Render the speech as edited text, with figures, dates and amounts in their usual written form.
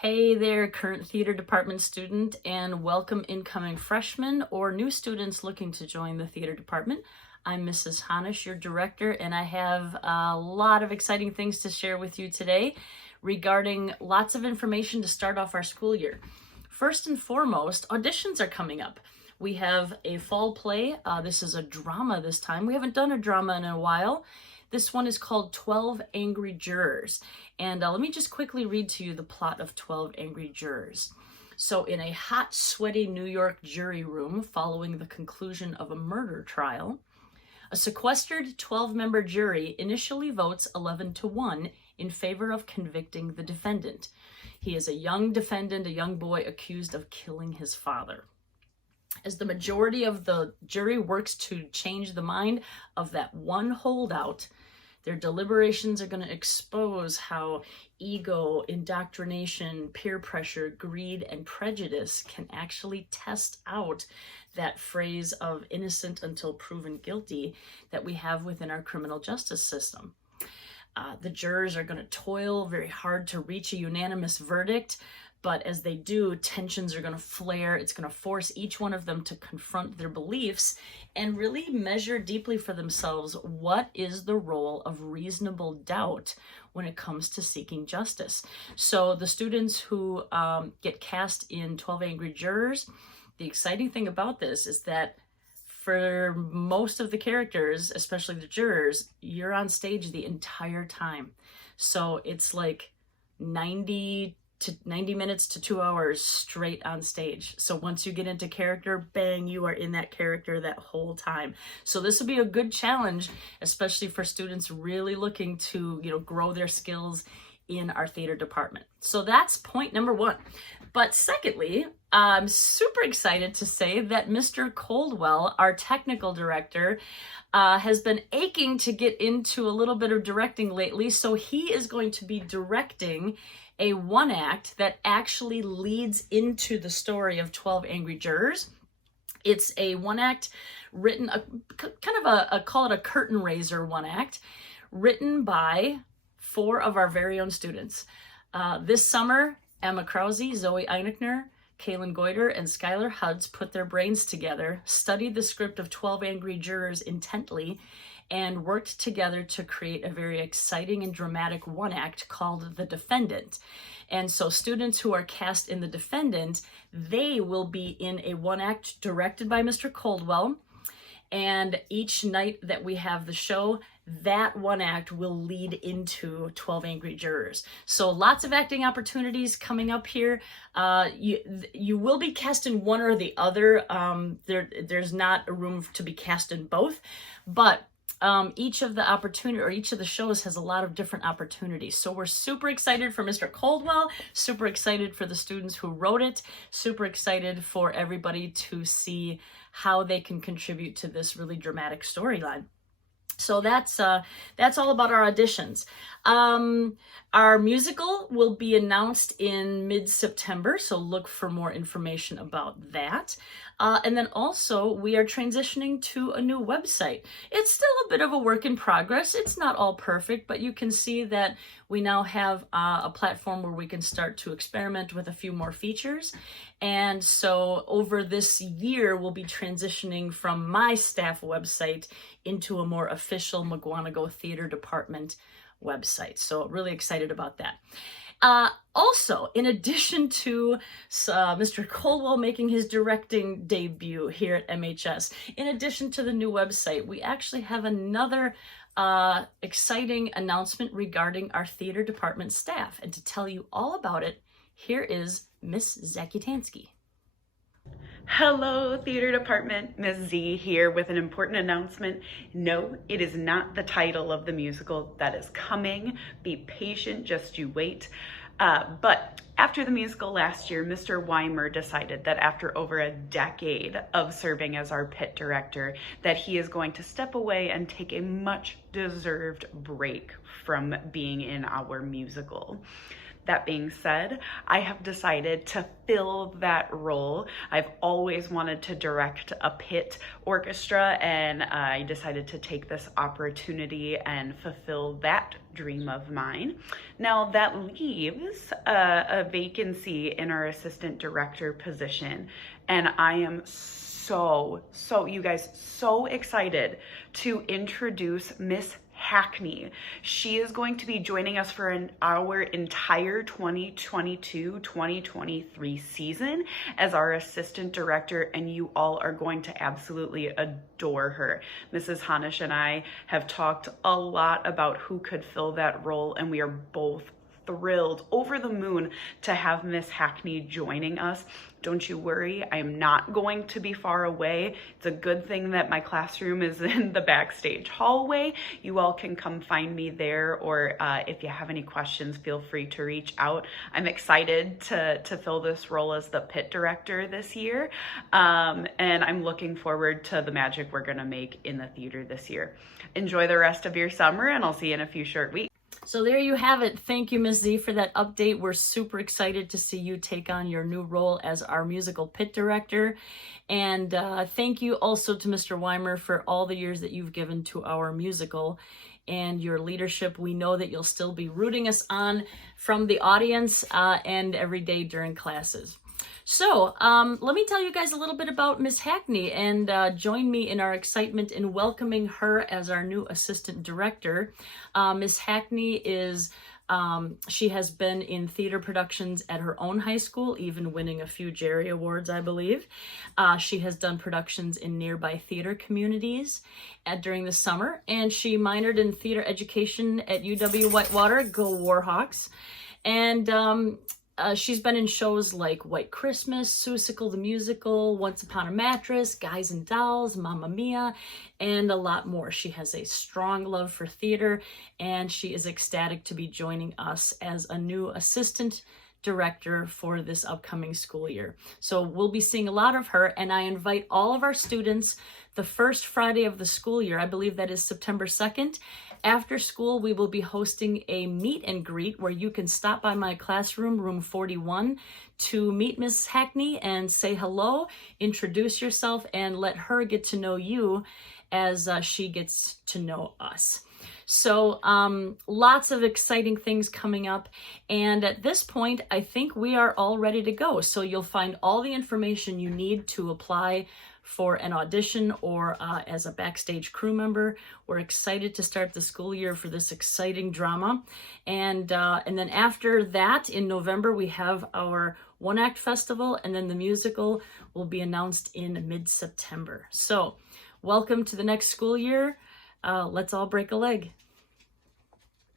Hey there, current theater department student, and welcome incoming freshmen or new students looking to join the theater department. I'm Mrs. Hanish, your director, and I have a lot of exciting things to share with you today regarding lots of information to start off our school year. First and foremost, auditions are coming up. We have a fall play. This is a drama this time. We haven't done a drama in a while. This one is called 12 Angry Jurors. And let me just quickly read to you the plot of 12 Angry Jurors. So in a hot, sweaty New York jury room following the conclusion of a murder trial, a sequestered 12-member jury initially votes 11-1 in favor of convicting the defendant. He is a young defendant, a young boy accused of killing his father. As the majority of the jury works to change the mind of that one holdout, their deliberations are going to expose how ego, indoctrination, peer pressure, greed, and prejudice can actually test out that phrase of innocent until proven guilty that we have within our criminal justice system. The jurors are going to toil very hard to reach a unanimous verdict, but as they do, tensions are going to flare. It's going to force each one of them to confront their beliefs and really measure deeply for themselves what is the role of reasonable doubt when it comes to seeking justice. So the students who get cast in 12 Angry Jurors, the exciting thing about this is that for most of the characters, especially the jurors, you're on stage the entire time. So it's like 90 minutes to 2 hours straight on stage. So once you get into character, bang, you are in that character that whole time. So this will be a good challenge, especially for students really looking to, grow their skills in our theater department. So that's point number one. But secondly, I'm super excited to say that Mr. Coldwell, our technical director, has been aching to get into a little bit of directing lately. So he is going to be directing a one act that actually leads into the story of 12 Angry Jurors. It's a one act written, call it a curtain raiser one act, written by 4 of our very own students. This summer, Emma Krause, Zoe Einechner, Kaylin Goiter, and Skylar Huds put their brains together, studied the script of 12 Angry Jurors intently, and worked together to create a very exciting and dramatic one act called The Defendant. And so students who are cast in The Defendant, they will be in a one act directed by Mr. Coldwell. And each night that we have the show, that one act will lead into 12 Angry Jurors. So lots of acting opportunities coming up here. You will be cast in one or the other. There's not a room to be cast in both, but each of the shows has a lot of different opportunities. So we're super excited for Mr. Coldwell, super excited for the students who wrote it, super excited for everybody to see how they can contribute to this really dramatic storyline. So that's all about our auditions. Our musical will be announced in mid-September, so look for more information about that. And then also, we are transitioning to a new website. It's still a bit of a work in progress. It's not all perfect, but you can see that we now have a platform where we can start to experiment with a few more features. And so over this year, we'll be transitioning from my staff website into a more official Mukwonago Theatre Department website. So really excited about that. Also, in addition to Mr. Coldwell making his directing debut here at MHS, in addition to the new website, we actually have another exciting announcement regarding our theater department staff. And to tell you all about it, here is Miss Zakutansky. Hello, theater department. Ms. Z here with an important announcement. No, it is not the title of the musical that is coming. Be patient, just you wait. But after the musical last year, Mr. Weimer decided that after over a decade of serving as our pit director, that he is going to step away and take a much deserved break from being in our musical. That being said, I have decided to fill that role. I've always wanted to direct a pit orchestra, and I decided to take this opportunity and fulfill that dream of mine. Now that leaves a vacancy in our assistant director position, and I am so you guys, so excited to introduce Miss Hackney. She is going to be joining us for our entire 2022-2023 season as our assistant director, and you all are going to absolutely adore her. Mrs. Hanish and I have talked a lot about who could fill that role, and we are both thrilled, over the moon, to have Miss Hackney joining us. Don't you worry, I am not going to be far away. It's a good thing that my classroom is in the backstage hallway. You all can come find me there, or if you have any questions, feel free to reach out. I'm excited to fill this role as the pit director this year, and I'm looking forward to the magic we're gonna make in the theater this year. Enjoy the rest of your summer, and I'll see you in a few short weeks. So there you have it. Thank you, Ms. Z, for that update. We're super excited to see you take on your new role as our musical pit director. And thank you also to Mr. Weimer for all the years that you've given to our musical and your leadership. We know that you'll still be rooting us on from the audience and every day during classes. So let me tell you guys a little bit about Miss Hackney, and join me in our excitement in welcoming her as our new assistant director. Miss Hackney is, she has been in theater productions at her own high school, even winning a few Jerry Awards, I believe. She has done productions in nearby theater communities during the summer, and she minored in theater education at UW-Whitewater, go Warhawks. And she's been in shows like White Christmas, Seussical the Musical, Once Upon a Mattress, Guys and Dolls, Mamma Mia, and a lot more. She has a strong love for theater, and she is ecstatic to be joining us as a new assistant director for this upcoming school year. So we'll be seeing a lot of her, and I invite all of our students the first Friday of the school year, I believe that is September 2nd. After school, we will be hosting a meet and greet where you can stop by my classroom, room 41, to meet Miss Hackney and say hello, introduce yourself, and let her get to know you as she gets to know us. So lots of exciting things coming up. And at this point, I think we are all ready to go. So you'll find all the information you need to apply for an audition or as a backstage crew member. We're excited to start the school year for this exciting drama. And then after that, in November, we have our one-act festival, and then the musical will be announced in mid-September. So welcome to the next school year. Let's all break a leg.